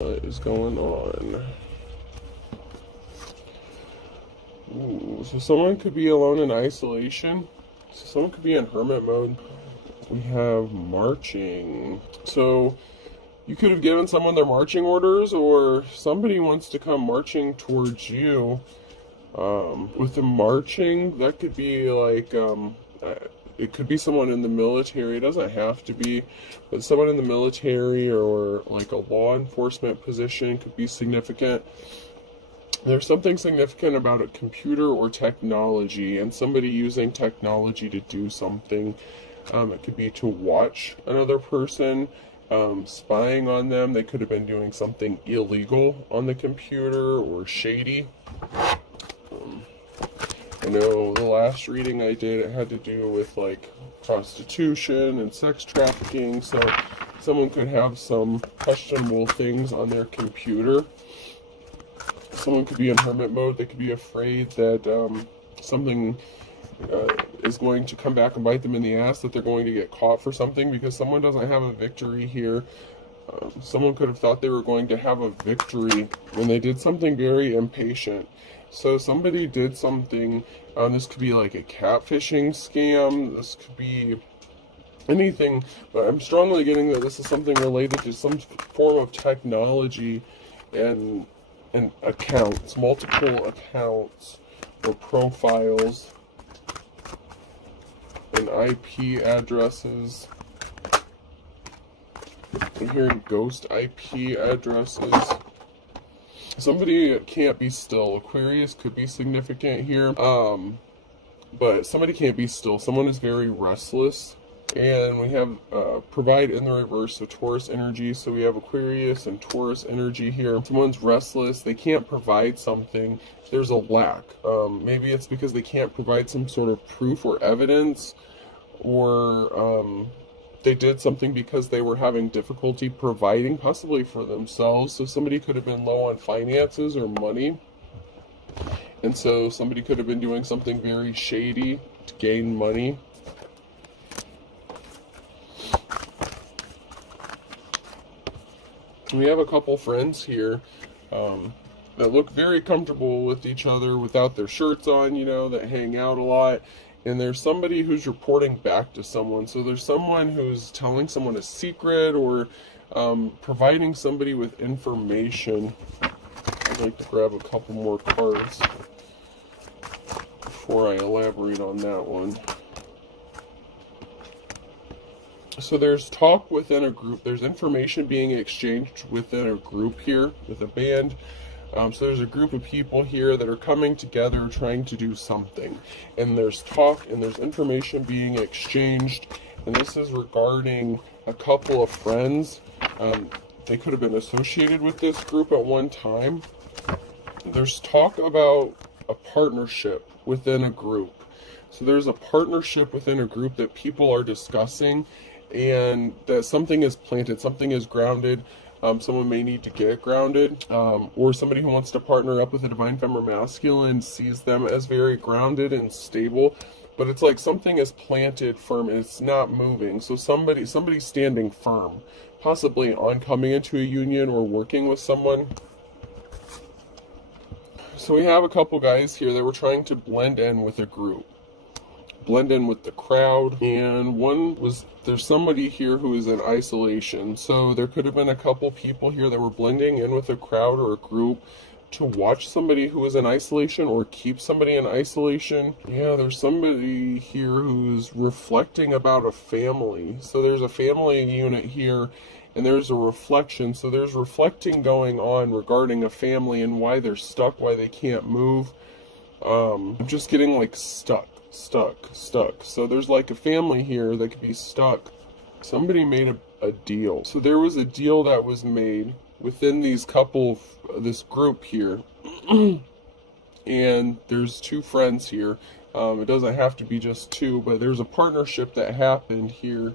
What is going on? Ooh, so someone could be alone in isolation. So someone could be in hermit mode. We have marching. So you could have given someone their marching orders, or somebody wants to come marching towards you. With the marching, that could be like, it could be someone in the military. It doesn't have to be, but someone in the military or like a law enforcement position could be significant. There's something significant about a computer or technology and somebody using technology to do something. It could be to watch another person, spying on them. They could have been doing something illegal on the computer or shady. I know the last reading I did, it had to do with like prostitution and sex trafficking, so someone could have some questionable things on their computer. Someone could be in hermit mode. They could be afraid that something is going to come back and bite them in the ass, that they're going to get caught for something, because someone doesn't have a victory here. Someone could have thought they were going to have a victory when they did something very impatient. So somebody did something, this could be like a catfishing scam, this could be anything, but I'm strongly getting that this is something related to some form of technology and accounts, multiple accounts or profiles and IP addresses. I'm hearing ghost IP addresses. Somebody can't be still. Aquarius could be significant here. But somebody can't be still. Someone is very restless. And we have provide in the reverse, so Taurus energy. So we have Aquarius and Taurus energy here. Someone's restless. They can't provide something. There's a lack. Maybe it's because they can't provide some sort of proof or evidence, or they did something because they were having difficulty providing, possibly for themselves. So somebody could have been low on finances or money. And so somebody could have been doing something very shady to gain money. We have a couple friends here that look very comfortable with each other without their shirts on, you know, that hang out a lot. And there's somebody who's reporting back to someone. So there's someone who's telling someone a secret or providing somebody with information. I'd like to grab a couple more cards before I elaborate on that one. So there's talk within a group. There's information being exchanged within a group here with a band. So there's a group of people here that are coming together trying to do something. And there's talk and there's information being exchanged. And this is regarding a couple of friends. They could have been associated with this group at one time. There's talk about a partnership within a group. So there's a partnership within a group that people are discussing, and that something is planted, something is grounded. Someone may need to get grounded, or somebody who wants to partner up with a divine feminine masculine sees them as very grounded and stable, but it's like something is planted firm and it's not moving. So somebody's standing firm, possibly on coming into a union or working with someone. So we have a couple guys here that were trying to blend in with a group, blend in with the crowd, and there's somebody here who is in isolation. So there could have been a couple people here that were blending in with a crowd or a group to watch somebody who is in isolation or keep somebody in isolation. Yeah, there's somebody here who's reflecting about a family. So there's a family unit here, and there's a reflection. So there's reflecting going on regarding a family and why they're stuck, why they can't move. I'm just getting like stuck. So there's like a family here that could be stuck. Somebody made a deal. So there was a deal that was made within this group here. And there's two friends here. It doesn't have to be just two, but there's a partnership that happened here.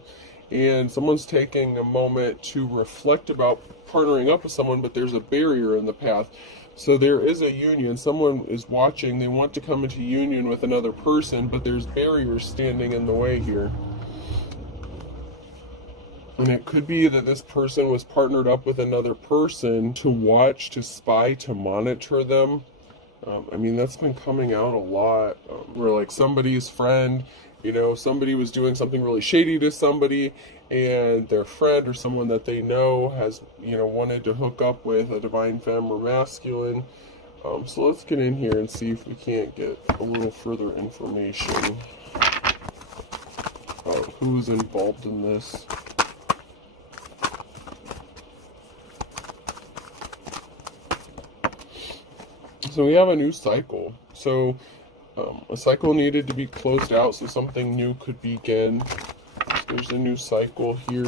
And someone's taking a moment to reflect about partnering up with someone, but there's a barrier in the path. So there is a union, someone is watching, they want to come into union with another person, but there's barriers standing in the way here. And it could be that this person was partnered up with another person to watch, to spy, to monitor them. I mean, that's been coming out a lot, where like somebody's friend, somebody was doing something really shady to somebody, and their friend or someone that they know has, wanted to hook up with a divine femme or masculine. So let's get in here and see if we can't get a little further information about who's involved in this. So we have a new cycle. So a cycle needed to be closed out so something new could begin. So there's a new cycle here.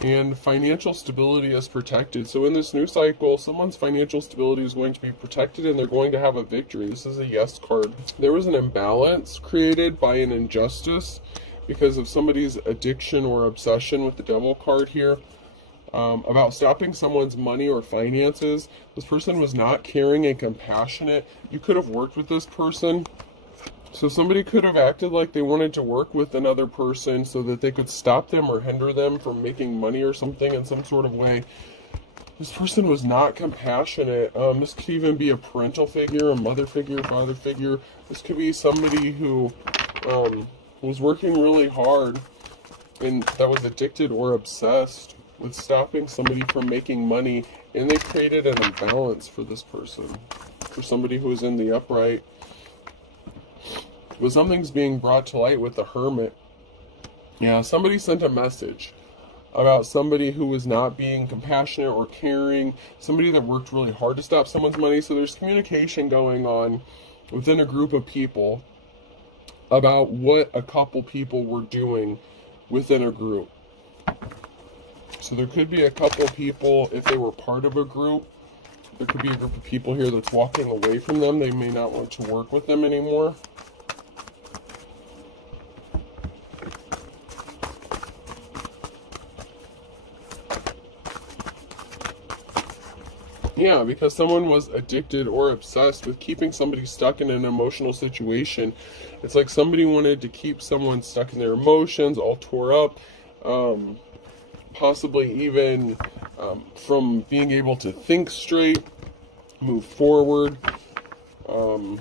And financial stability is protected. So in this new cycle, someone's financial stability is going to be protected and they're going to have a victory. This is a yes card. There was an imbalance created by an injustice because of somebody's addiction or obsession with the devil card here. About stopping someone's money or finances. This person was not caring and compassionate. You could have worked with this person. So somebody could have acted like they wanted to work with another person so that they could stop them or hinder them from making money or something in some sort of way. This person was not compassionate. This could even be a parental figure, a mother figure, father figure. This could be somebody who was working really hard and that was addicted or obsessed with stopping somebody from making money, and they created an imbalance for this person, for somebody who is in the upright. But something's being brought to light with the Hermit. Yeah, somebody sent a message about somebody who was not being compassionate or caring, somebody that worked really hard to stop someone's money. So there's communication going on within a group of people about what a couple people were doing within a group. So there could be a couple people, if they were part of a group, there could be a group of people here that's walking away from them. They may not want to work with them anymore. Yeah, because someone was addicted or obsessed with keeping somebody stuck in an emotional situation. It's like somebody wanted to keep someone stuck in their emotions, all tore up, possibly even from being able to think straight, move forward. I'm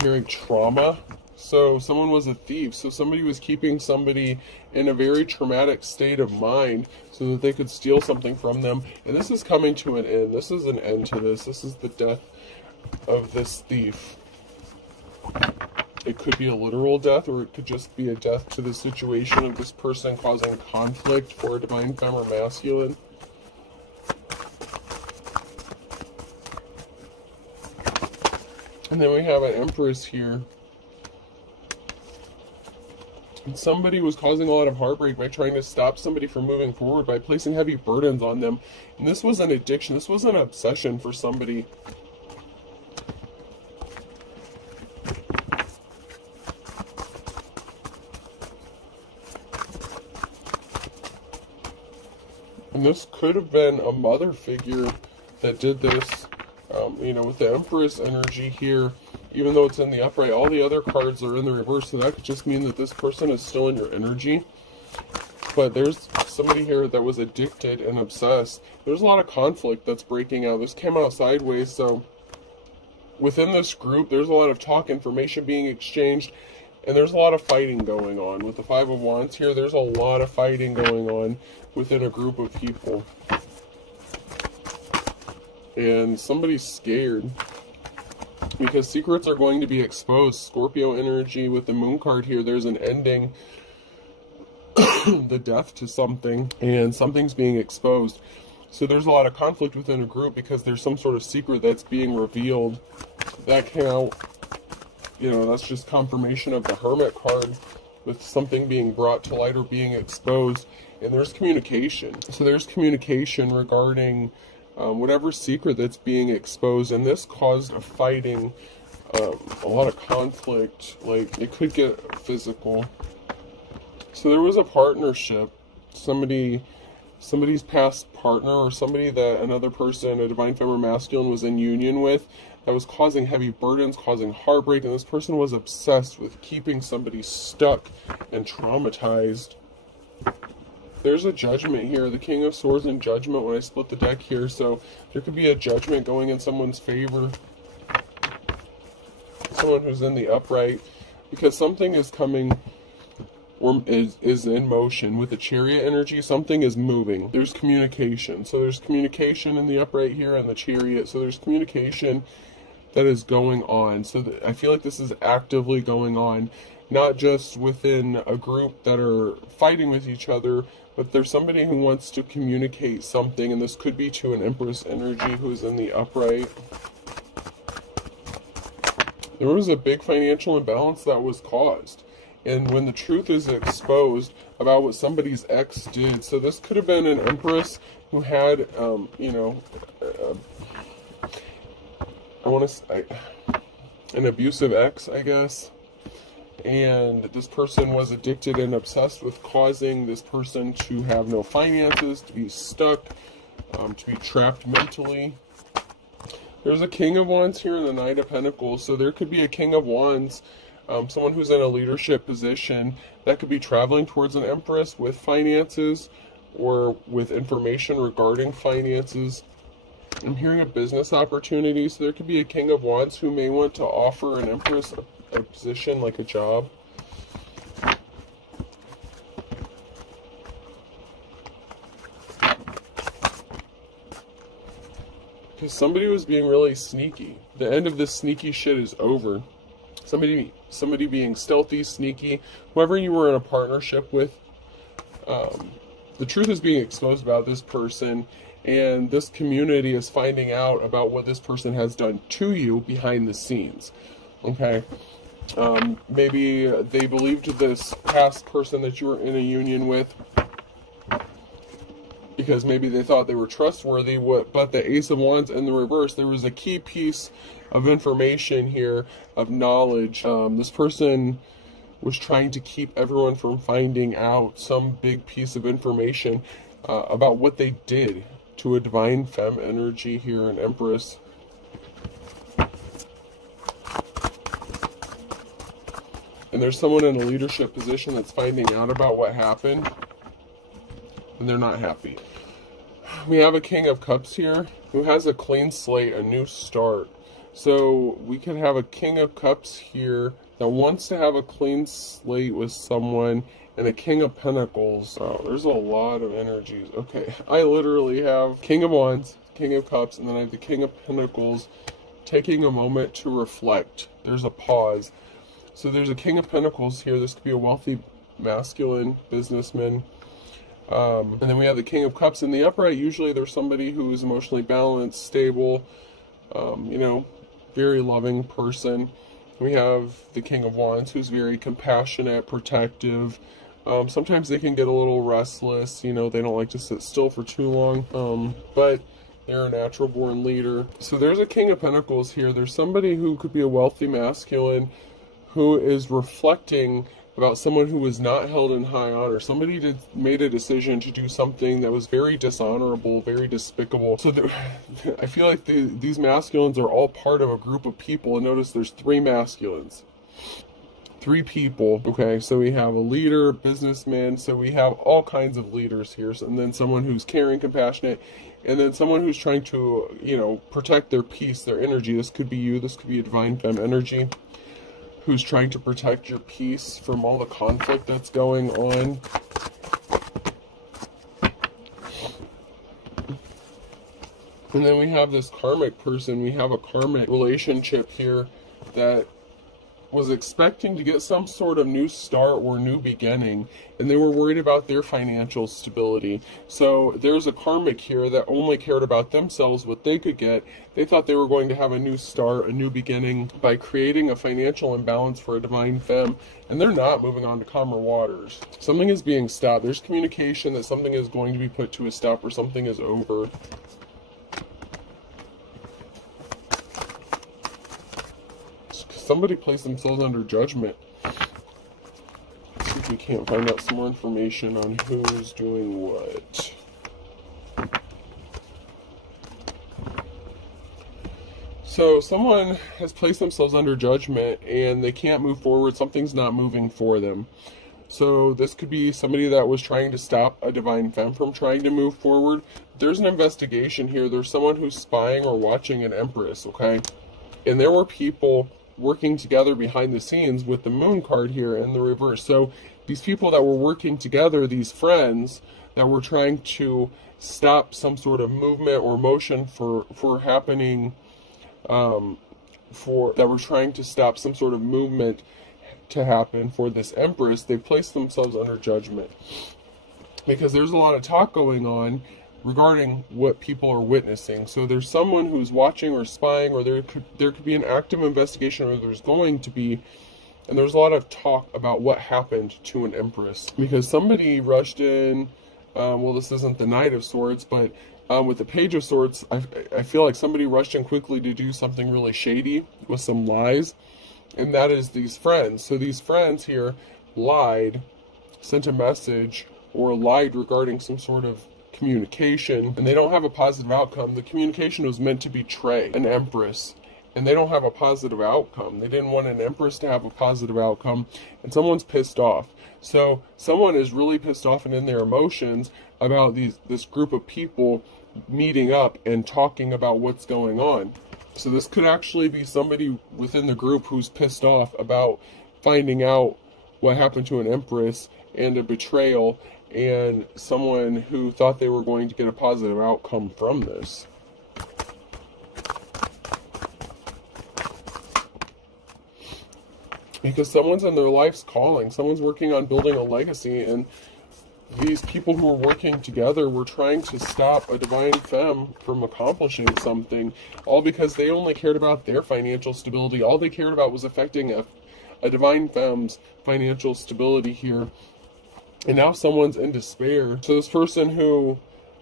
hearing trauma. So someone was a thief. So somebody was keeping somebody in a very traumatic state of mind so that they could steal something from them. And this is coming to an end. This is an end to this. This is the death of this thief. It could be a literal death, or it could just be a death to the situation of this person causing conflict for a divine femme or masculine. And then we have an Empress here. And somebody was causing a lot of heartbreak by trying to stop somebody from moving forward, by placing heavy burdens on them. And this was an addiction. This was an obsession for somebody. And this could have been a mother figure that did this, with the Empress energy here. Even though it's in the upright, all the other cards are in the reverse, so that could just mean that this person is still in your energy. But there's somebody here that was addicted and obsessed. There's a lot of conflict that's breaking out. This came out sideways, so within this group, there's a lot of talk, information being exchanged, and there's a lot of fighting going on. With the Five of Wands here, there's a lot of fighting going on within a group of people. And somebody's scared because secrets are going to be exposed. Scorpio energy with the Moon card here, there's an ending, the death to something, and something's being exposed. So there's a lot of conflict within a group because there's some sort of secret that's being revealed. That came out, that's just confirmation of the Hermit card with something being brought to light or being exposed. And there's communication. So there's communication regarding whatever secret that's being exposed, and this caused a fighting, a lot of conflict. Like, it could get physical. So there was a partnership. Somebody somebody's past partner or somebody that another person, a divine feminine masculine, was in union with, that was causing heavy burdens, causing heartbreak, and this person was obsessed with keeping somebody stuck and traumatized. There's a judgment here, the King of Swords and Judgment when I split the deck here, so there could be a judgment going in someone's favor. Someone who's in the upright, because something is coming or is in motion. With the Chariot energy, something is moving. There's communication. So there's communication in the upright here and the Chariot. So there's communication that is going on. So I feel like this is actively going on, not just within a group that are fighting with each other, but there's somebody who wants to communicate something, and this could be to an Empress energy who's in the upright. There was a big financial imbalance that was caused. And when the truth is exposed about what somebody's ex did, so this could have been an Empress who had, you know, I want to say, an abusive ex, I guess. And this person was addicted and obsessed with causing this person to have no finances, to be stuck, to be trapped mentally. There's a King of Wands here and the Knight of Pentacles. So there could be a King of Wands, someone who's in a leadership position that could be traveling towards an Empress with finances or with information regarding finances. I'm hearing a business opportunity. So there could be a King of Wands who may want to offer an Empress a position, like a job. Because somebody was being really sneaky. The end of this sneaky shit is over. Somebody being stealthy, sneaky, whoever you were in a partnership with, the truth is being exposed about this person, and this community is finding out about what this person has done to you behind the scenes. Okay? Maybe they believed this past person that you were in a union with because maybe they thought they were trustworthy, but the Ace of Wands in the reverse, there was a key piece of information here, of knowledge. This person was trying to keep everyone from finding out some big piece of information about what they did to a divine femme energy here, an Empress. And there's someone in a leadership position that's finding out about what happened, and they're not happy. We have a King of Cups here who has a clean slate, a new start. So we could have a King of Cups here that wants to have a clean slate with someone, and a King of Pentacles. Oh, there's a lot of energies. Okay, I literally have King of Wands, King of Cups, and then I have the King of Pentacles taking a moment to reflect. There's a pause. So there's a King of Pentacles here. This could be a wealthy masculine businessman. And then we have the King of Cups in the upright. Usually there's somebody who is emotionally balanced, stable, you know, very loving person. We have the King of Wands, who's very compassionate, protective. Sometimes they can get a little restless, you know, they don't like to sit still for too long, but they're a natural born leader. So there's a King of Pentacles here. There's somebody who could be a wealthy masculine who is reflecting about someone who was not held in high honor. Somebody made a decision to do something that was very dishonorable, very despicable. So I feel like these masculines are all part of a group of people. And notice there's 3 masculines. 3 people. Okay, so we have a leader, businessman, so we have all kinds of leaders here. And then someone who's caring, compassionate, and then someone who's trying to, you know, protect their peace, their energy. This could be you, this could be a divine femme energy who's trying to protect your peace from all the conflict that's going on. And then we have this karmic person. We have a karmic relationship here that was expecting to get some sort of new start or new beginning, and they were worried about their financial stability. So there's a karmic here that only cared about themselves, what they could get. They thought they were going to have a new start, a new beginning by creating a financial imbalance for a divine femme, and they're not moving on to calmer waters. Something is being stopped. There's communication that something is going to be put to a stop or something is over. Somebody placed themselves under judgment. Let's see if we can't find out some more information on who's doing what. So someone has placed themselves under judgment and they can't move forward. Something's not moving for them. So this could be somebody that was trying to stop a divine femme from trying to move forward. There's an investigation here. There's someone who's spying or watching an empress, okay? And there were people working together behind the scenes with the moon card here in the reverse. So these people that were working together, these friends that were trying to stop some sort of movement or motion for happening, that were trying to stop some sort of movement to happen for this empress, they placed themselves under judgment. Because there's a lot of talk going on regarding what people are witnessing. So there's someone who's watching or spying, or there could be an active investigation, or there's going to be, and there's a lot of talk about what happened to an empress. Because somebody rushed in, well, this isn't the Knight of Swords, but with the Page of Swords, I feel like somebody rushed in quickly to do something really shady with some lies, and that is these friends. So these friends here lied, sent a message, or lied regarding some sort of communication, and they don't have a positive outcome. The communication was meant to betray an empress, and they don't have a positive outcome. They didn't want an empress to have a positive outcome, and someone's pissed off. So someone is really pissed off and in their emotions about this group of people meeting up and talking about what's going on. So this could actually be somebody within the group who's pissed off about finding out what happened to an empress and a betrayal, and someone who thought they were going to get a positive outcome from this. Because someone's in their life's calling, someone's working on building a legacy, and these people who are working together were trying to stop a divine femme from accomplishing something, all because they only cared about their financial stability. All they cared about was affecting a divine femme's financial stability here. And now someone's in despair. So this person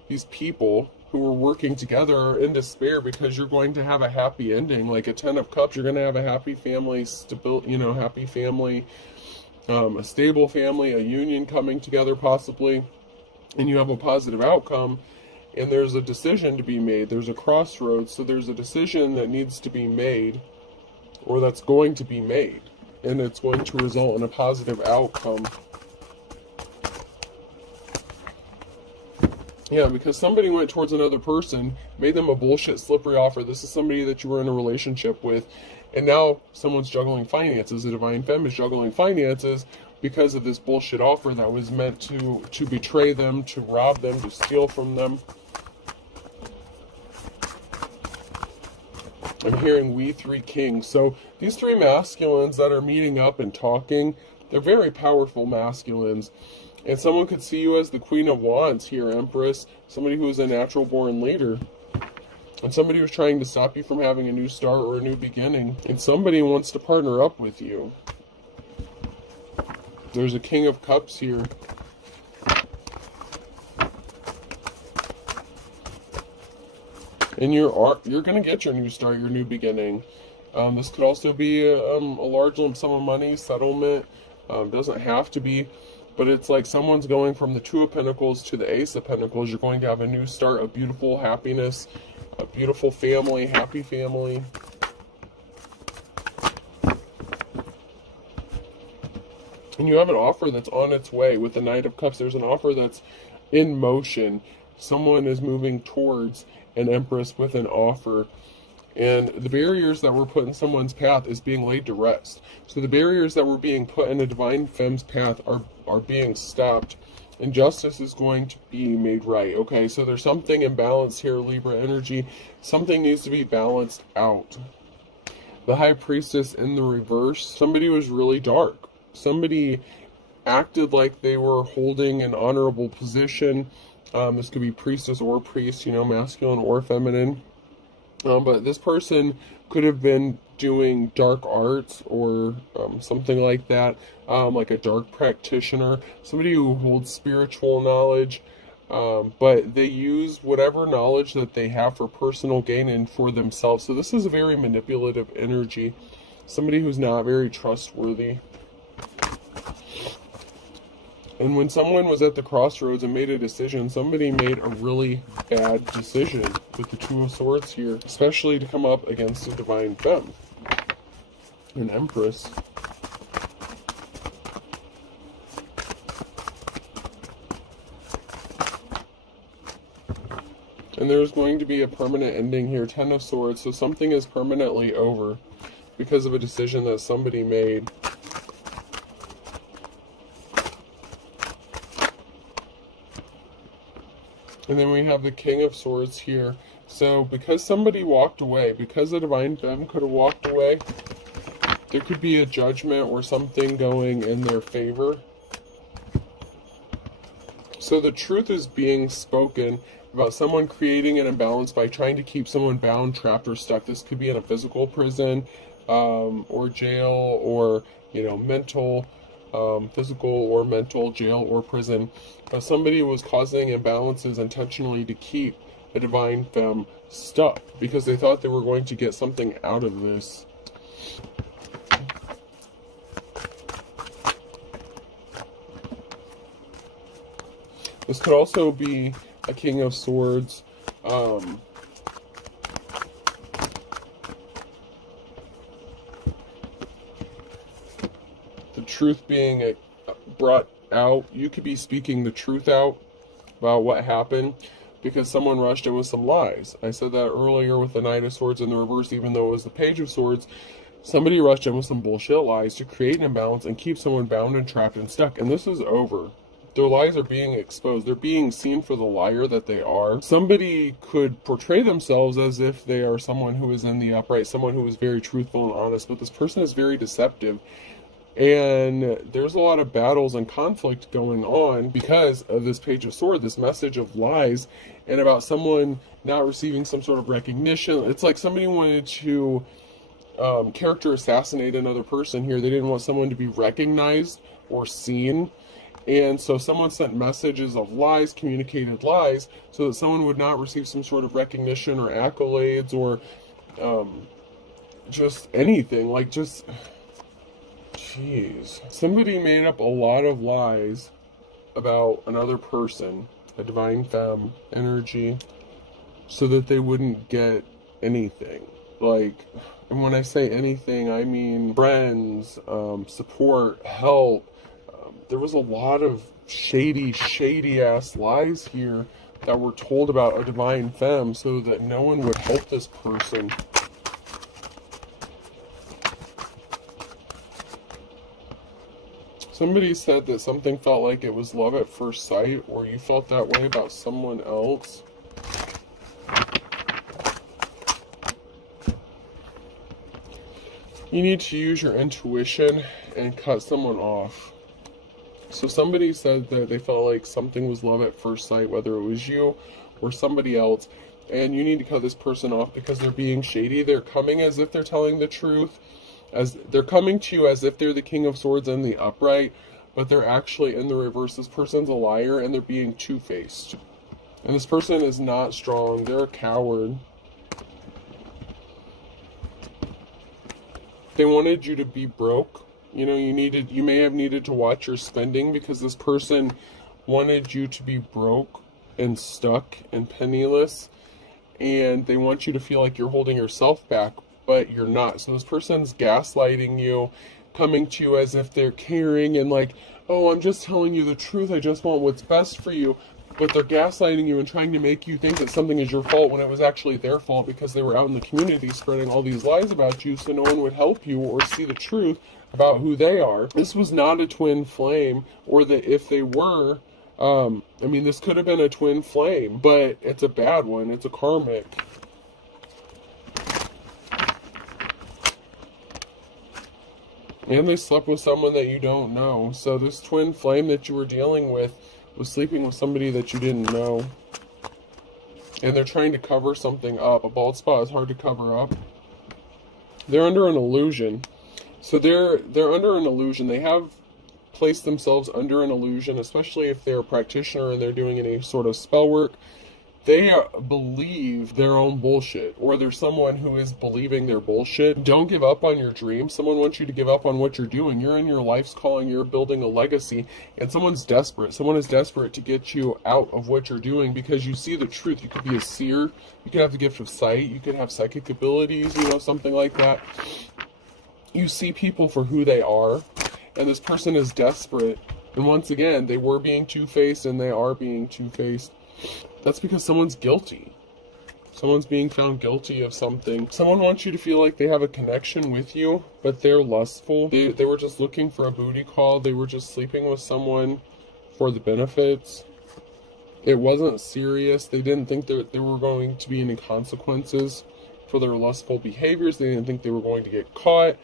these people who are working together are in despair because you're going to have a happy ending. Like a 10 of Cups, you're going to have a happy family, happy family, a stable family, a union coming together possibly, and you have a positive outcome, and there's a decision to be made. There's a crossroads, so there's a decision that needs to be made, or that's going to be made, and it's going to result in a positive outcome. Yeah, because somebody went towards another person, made them a bullshit slippery offer. This is somebody that you were in a relationship with, and now someone's juggling finances. A divine femme is juggling finances because of this bullshit offer that was meant to betray them, to rob them, to steal from them. I'm hearing we three kings. So these three masculines that are meeting up and talking, they're very powerful masculines. And someone could see you as the Queen of Wands here, Empress, somebody who is a natural born leader. And somebody who's trying to stop you from having a new start or a new beginning. And somebody wants to partner up with you. There's a King of Cups here. And you're going to get your new start, your new beginning. This could also be a large lump sum of money, settlement. Doesn't have to be. But it's like someone's going from the Two of Pentacles to the Ace of Pentacles. You're going to have a new start, a beautiful happiness, a beautiful family, happy family. And you have an offer that's on its way. With the Knight of Cups, there's an offer that's in motion. Someone is moving towards an Empress with an offer. And the barriers that were put in someone's path is being laid to rest. So the barriers that were being put in a divine femme's path are being stopped. And justice is going to be made right. Okay, so there's something imbalanced here, Libra energy. Something needs to be balanced out. The High Priestess in the reverse. Somebody was really dark. Somebody acted like they were holding an honorable position. This could be priestess or priest, masculine or feminine. But this person could have been doing dark arts or something like that, like a dark practitioner, somebody who holds spiritual knowledge, but they use whatever knowledge that they have for personal gain and for themselves. So this is a very manipulative energy, somebody who's not very trustworthy. And when someone was at the crossroads and made a decision, somebody made a really bad decision with the Two of Swords here, especially to come up against the Divine Femme, an Empress. And there's going to be a permanent ending here, Ten of Swords, so something is permanently over because of a decision that somebody made. And then we have the King of Swords here. So because somebody walked away, because the Divine Femme could have walked away, there could be a judgment or something going in their favor. So the truth is being spoken about someone creating an imbalance by trying to keep someone bound, trapped, or stuck. This could be in a physical prison or jail, or, you know, mental, physical or mental jail or prison. Somebody was causing imbalances intentionally to keep a Divine Femme stuck because they thought they were going to get something out of this. This could also be a King of Swords. The truth being brought out. You could be speaking the truth out about what happened because someone rushed in with some lies. I said that earlier with the Knight of Swords in the reverse, even though it was the Page of Swords. Somebody rushed in with some bullshit lies to create an imbalance and keep someone bound and trapped and stuck. And this is over. Their lies are being exposed. They're being seen for the liar that they are. Somebody could portray themselves as if they are someone who is in the upright, someone who is very truthful and honest, but this person is very deceptive. And there's a lot of battles and conflict going on because of this Page of Swords, this message of lies, and about someone not receiving some sort of recognition. It's like somebody wanted to character assassinate another person here. They didn't want someone to be recognized or seen. And so someone sent messages of lies, communicated lies, so that someone would not receive some sort of recognition or accolades or just anything. Like, just, jeez. Somebody made up a lot of lies about another person, a Divine Femme energy, so that they wouldn't get anything. Like, and when I say anything, I mean friends, support, help. There was a lot of shady ass lies here that were told about a Divine Femme so that no one would help this person. Somebody said that something felt like it was love at first sight, or you felt that way about someone else. You need to use your intuition and cut someone off. So somebody said that they felt like something was love at first sight, whether it was you or somebody else, and you need to cut this person off because they're being shady. They're coming as if they're telling the truth, as they're coming to you as if they're the King of Swords in the upright, but they're actually in the reverse. This person's a liar and they're being two-faced. And this person is not strong. They're a coward. They wanted you to be broke. You know, you may have needed to watch your spending because this person wanted you to be broke and stuck and penniless, and they want you to feel like you're holding yourself back, but you're not. So this person's gaslighting you, coming to you as if they're caring and like, oh, I'm just telling you the truth, I just want what's best for you. But they're gaslighting you and trying to make you think that something is your fault when it was actually their fault because they were out in the community spreading all these lies about you so no one would help you or see the truth about who they are. This was not a twin flame, or that if they were, I mean, this could have been a twin flame, but it's a bad one. It's a karmic. And they slept with someone that you don't know. So this twin flame that you were dealing with was sleeping with somebody that you didn't know. And they're trying to cover something up. A bald spot is hard to cover up. They're under an illusion. So they're under an illusion. They have placed themselves under an illusion, especially if they're a practitioner and they're doing any sort of spell work, They believe their own bullshit, or there's someone who is believing their bullshit. Don't give up on your dream. Someone wants you to give up on what you're doing. You're in your life's calling. You're building a legacy, and someone's desperate. Someone is desperate to get you out of what you're doing because you see the truth. You could be a seer. You could have the gift of sight. You could have psychic abilities, something like that. You see people for who they are, and this person is desperate. And once again, they were being two-faced, and they are being two-faced. That's because someone's guilty. Someone's being found guilty of something. Someone wants you to feel like they have a connection with you, but they're lustful. They were just looking for a booty call. They were just sleeping with someone for the benefits. It wasn't serious. They didn't think that there were going to be any consequences for their lustful behaviors. They didn't think they were going to get caught.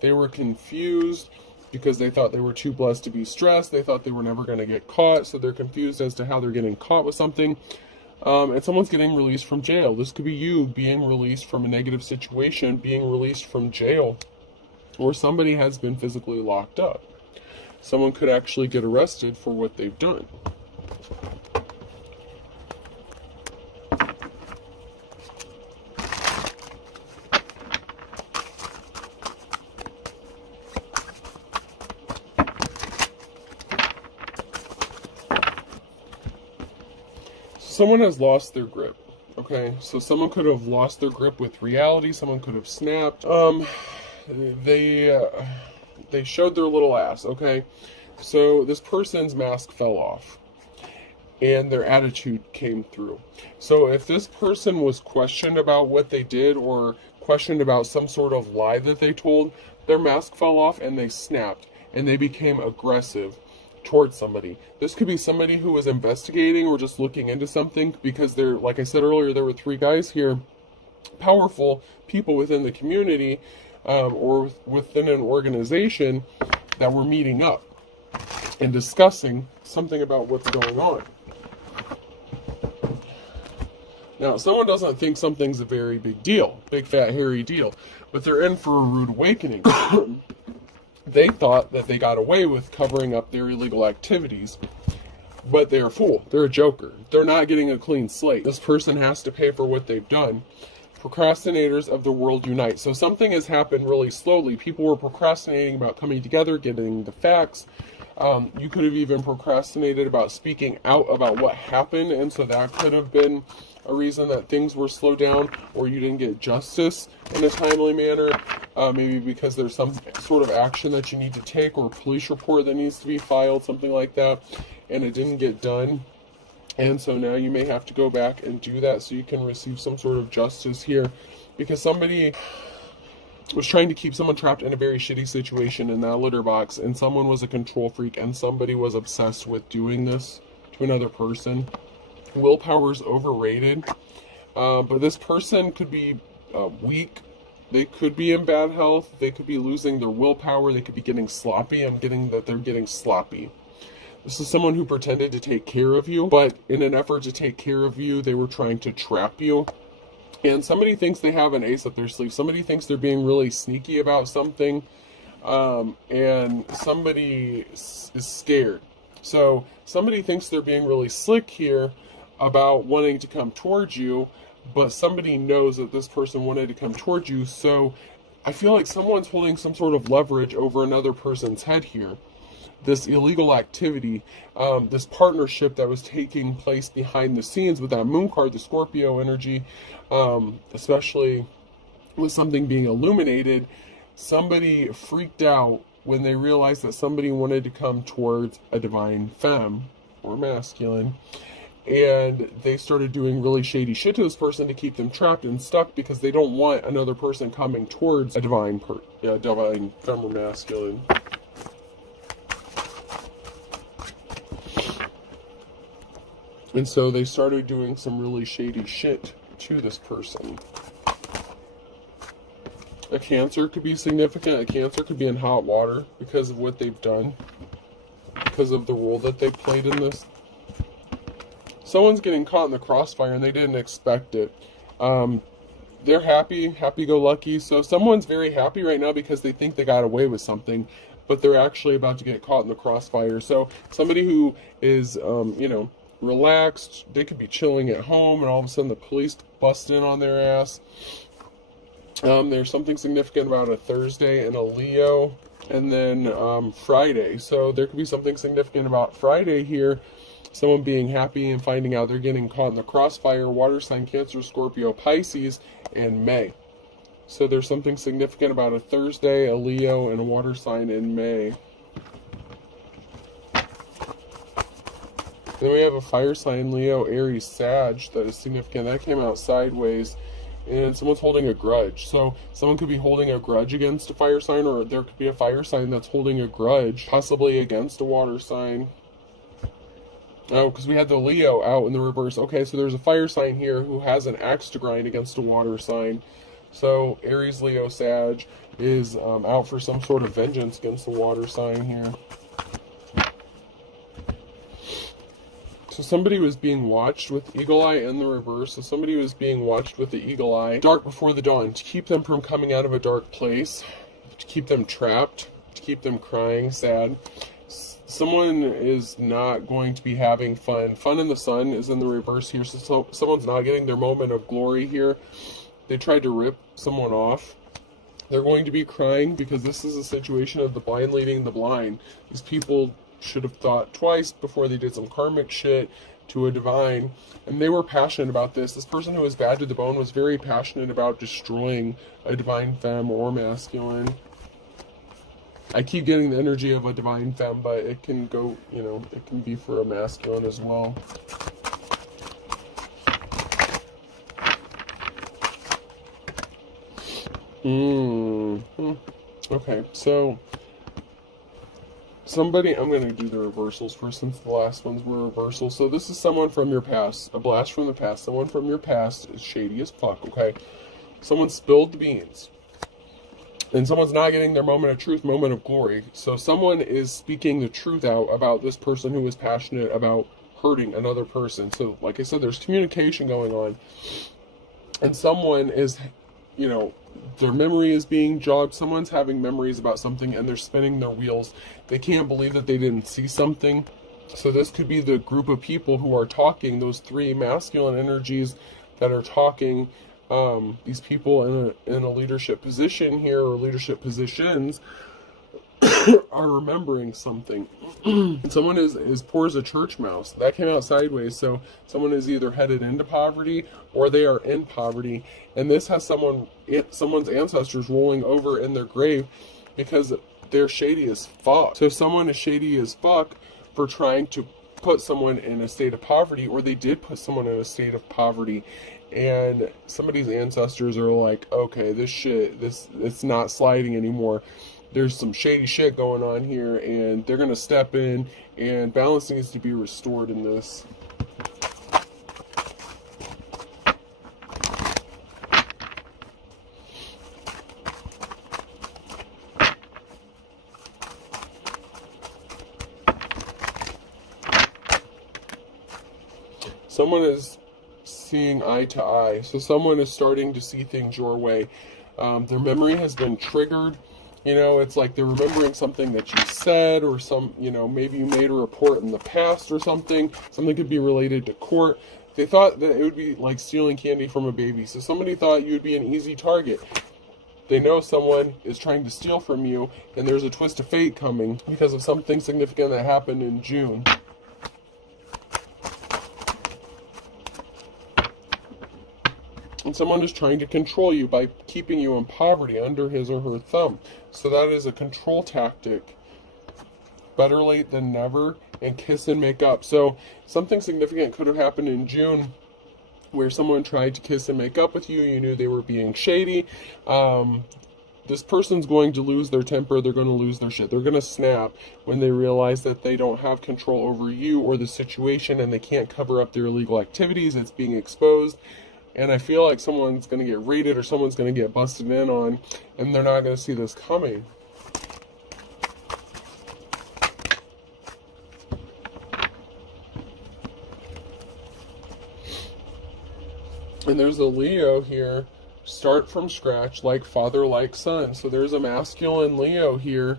They were confused because they thought they were too blessed to be stressed. They thought they were never going to get caught, so they're confused as to how they're getting caught with something. And someone's getting released from jail. This could be you being released from a negative situation, being released from jail, or somebody has been physically locked up. Someone could actually get arrested for what they've done. Someone has lost their grip, okay? So someone could have lost their grip with reality. Someone could have snapped. They showed their little ass, okay? So this person's mask fell off, and their attitude came through. So if this person was questioned about what they did, or questioned about some sort of lie that they told, their mask fell off and they snapped, and they became aggressive towards somebody. This could be somebody who was investigating or just looking into something, because there, like I said earlier, there were 3 guys here, powerful people within the community, or within an organization, that were meeting up and discussing something about what's going on. Now, someone doesn't think something's a very big deal, big fat hairy deal, but they're in for a rude awakening. They thought that they got away with covering up their illegal activities, but they're a fool. They're a joker. They're not getting a clean slate. This person has to pay for what they've done. Procrastinators of the world unite. So something has happened really slowly. People were procrastinating about coming together, getting the facts. You could have even procrastinated about speaking out about what happened, and so that could have been a reason that things were slowed down, or you didn't get justice in a timely manner. Maybe because there's some sort of action that you need to take, or a police report that needs to be filed, something like that, and it didn't get done. And so now you may have to go back and do that so you can receive some sort of justice here, because somebody was trying to keep someone trapped in a very shitty situation in that litter box, and someone was a control freak, and somebody was obsessed with doing this to another person. Willpower is overrated, but this person could be weak. They could be in bad health. They could be losing their willpower. They could be getting sloppy. I'm getting that they're getting sloppy. This is someone who pretended to take care of you, but in an effort to take care of you, they were trying to trap you. And somebody thinks they have an ace up their sleeve. Somebody thinks they're being really sneaky about something, and somebody is scared. So somebody thinks they're being really slick here about wanting to come towards you, but somebody knows that this person wanted to come towards you. So I feel like someone's holding some sort of leverage over another person's head here. This illegal activity, this partnership that was taking place behind the scenes with that moon card, the Scorpio energy, especially with something being illuminated, somebody freaked out when they realized that somebody wanted to come towards a divine femme or masculine. And they started doing really shady shit to this person to keep them trapped and stuck, because they don't want another person coming towards a divine femme or masculine. And so they started doing some really shady shit to this person. A Cancer could be significant. A Cancer could be in hot water because of what they've done, because of the role that they played in this. Someone's getting caught in the crossfire and they didn't expect it. They're happy-go-lucky. So someone's very happy right now because they think they got away with something, but they're actually about to get caught in the crossfire. So somebody who is, relaxed. They could be chilling at home, and all of a sudden the police bust in on their ass. There's something significant about a Thursday and a Leo, and then Friday. So there could be something significant about Friday here. Someone being happy and finding out they're getting caught in the crossfire. Water sign, Cancer, Scorpio, Pisces, and May. So there's something significant about a Thursday, a Leo, and a water sign in May. Then we have a fire sign, Leo, Aries, Sag, that is significant. That came out sideways. And someone's holding a grudge. So someone could be holding a grudge against a fire sign, or there could be a fire sign that's holding a grudge, possibly against a water sign. Oh, because we had the Leo out in the reverse. Okay, so there's a fire sign here who has an axe to grind against a water sign. So Aries, Leo, Sag is out for some sort of vengeance against the water sign here. So somebody was being watched with eagle eye in the reverse. So somebody was being watched with the eagle eye, dark before the dawn, to keep them from coming out of a dark place, to keep them trapped, to keep them crying, sad. Someone is not going to be having fun. Fun in the sun is in the reverse here. So someone's not getting their moment of glory here. They tried to rip someone off. They're going to be crying because this is a situation of the blind leading the blind. These people should have thought twice before they did some karmic shit to a divine, and they were passionate about this. This person who was bad to the bone was very passionate about destroying a divine femme or masculine. I keep getting the energy of a divine femme, but it can go, you know, it can be for a masculine as well. Okay, so somebody, I'm going to do the reversals first since the last ones were reversals. So this is someone from your past, a blast from the past. Someone from your past is shady as fuck, okay? Someone spilled the beans. And someone's not getting their moment of truth, moment of glory. So someone is speaking the truth out about this person who is passionate about hurting another person. So like I said, there's communication going on. And someone is, you know, their memory is being jogged. Someone's having memories about something and they're spinning their wheels. They can't believe that they didn't see something. So this could be the group of people who are talking, those three masculine energies that are talking. These people in a leadership position here, or leadership positions, are remembering something. Someone is poor as a church mouse. That came out sideways. So someone is either headed into poverty or they are in poverty. And this has someone's ancestors rolling over in their grave because they're shady as fuck. So someone is shady as fuck for trying to put someone in a state of poverty, or they did put someone in a state of poverty. And somebody's ancestors are like, okay, this shit, it's not sliding anymore. There's some shady shit going on here, and they're going to step in, and balance needs to be restored in this. Someone is seeing eye to eye. So someone is starting to see things your way. Their memory has been triggered. You know, it's like they're remembering something that you said, or maybe you made a report in the past or something. Something could be related to court. They thought that it would be like stealing candy from a baby. So somebody thought you would be an easy target. They know someone is trying to steal from you, and there's a twist of fate coming because of something significant that happened in June. And someone is trying to control you by keeping you in poverty under his or her thumb. So that is a control tactic. Better late than never, and kiss and make up. So something significant could have happened in June where someone tried to kiss and make up with you. You knew they were being shady. This person's going to lose their temper. They're going to lose their shit. They're going to snap when they realize that they don't have control over you or the situation, and they can't cover up their illegal activities. It's being exposed. And I feel like someone's going to get raided, or someone's going to get busted in on, and they're not going to see this coming. And there's a Leo here. Start from scratch, like father, like son. So there's a masculine Leo here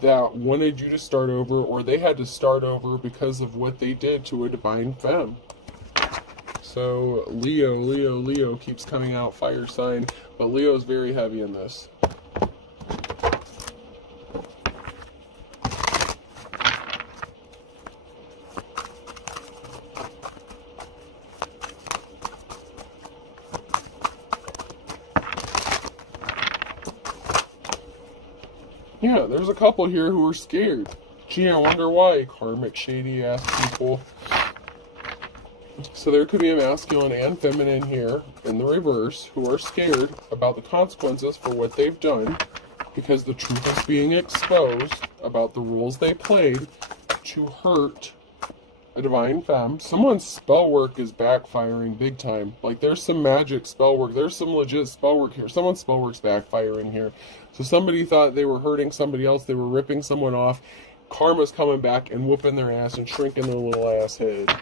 that wanted you to start over, or they had to start over because of what they did to a divine femme. So Leo keeps coming out, fire sign, but Leo is very heavy in this. Yeah, there's a couple here who are scared. Gee, I wonder why. Karmic, shady-ass people. So there could be a masculine and feminine here in the reverse who are scared about the consequences for what they've done because the truth is being exposed about the roles they played to hurt a divine femme. Someone's spell work is backfiring big time. Like, there's some magic spell work. There's some legit spell work here. Someone's spell work's backfiring here. So somebody thought they were hurting somebody else. They were ripping someone off. Karma's coming back and whooping their ass and shrinking their little ass head.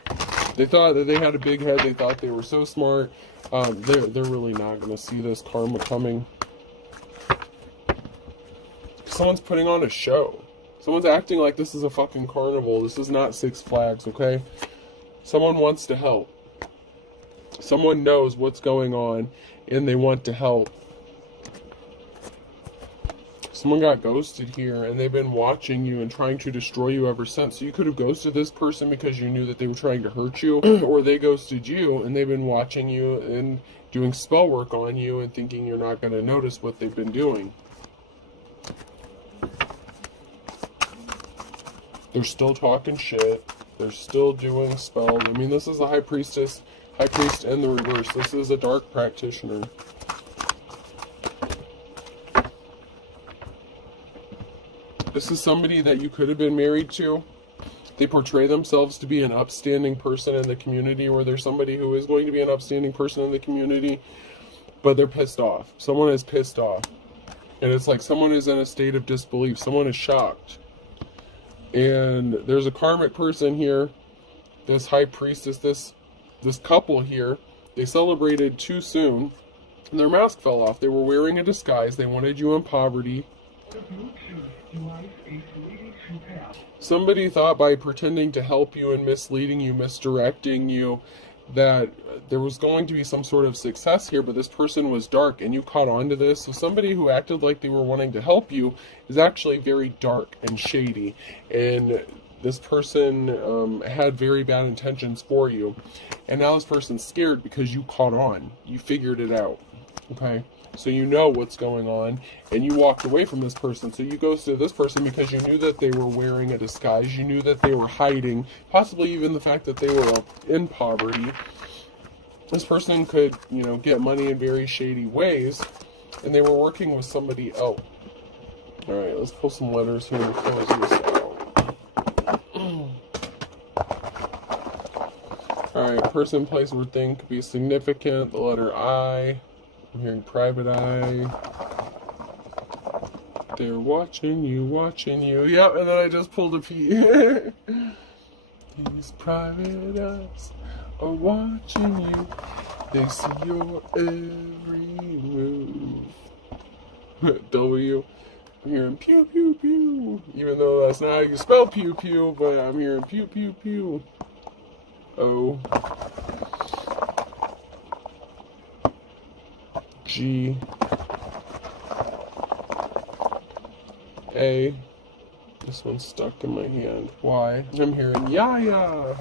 They thought that they had a big head. They thought they were so smart. They're really not going to see this karma coming. Someone's putting on a show. Someone's acting like this is a fucking carnival. This is not Six Flags, okay? Someone wants to help. Someone knows what's going on, and they want to help. Someone got ghosted here, and they've been watching you and trying to destroy you ever since. So you could have ghosted this person because you knew that they were trying to hurt you, or they ghosted you, and they've been watching you and doing spell work on you and thinking you're not going to notice what they've been doing. They're still talking shit. They're still doing spells. I mean, this is the high priest in the reverse. This is a dark practitioner. This is somebody that you could have been married to. They portray themselves to be an upstanding person in the community, or there's somebody who is going to be an upstanding person in the community, but they're pissed off. Someone is pissed off. And it's like someone is in a state of disbelief. Someone is shocked. And there's a karmic person here, this high priestess, this couple here. They celebrated too soon, and their mask fell off. They were wearing a disguise. They wanted you in poverty. Somebody thought by pretending to help you and misleading you, misdirecting you, that there was going to be some sort of success here, but this person was dark and you caught on to this. So somebody who acted like they were wanting to help you is actually very dark and shady, and this person had very bad intentions for you, and now this person's scared because you caught on. You figured it out, okay? So you know what's going on, and you walked away from this person. So you ghosted this person because you knew that they were wearing a disguise. You knew that they were hiding, possibly even the fact that they were in poverty. This person could, you know, get money in very shady ways, and they were working with somebody else. All right, let's pull some letters here to close this out. All right, person, place, or thing could be significant. The letter I. I'm hearing private eye. They're watching you, watching you. Yep, and then I just pulled a P. These private eyes are watching you. They see your every move. W. I'm hearing pew, pew, pew. Even though that's not how you spell pew, pew, but I'm hearing pew, pew, pew. O. G. A. This one's stuck in my hand. Y. I'm hearing ya.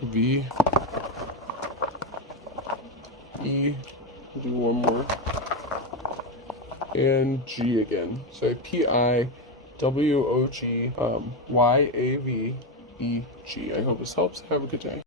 V. E. Do one more. And G again. So P-I-W-O-G, Y-A-V-E-G. I hope this helps. Have a good day.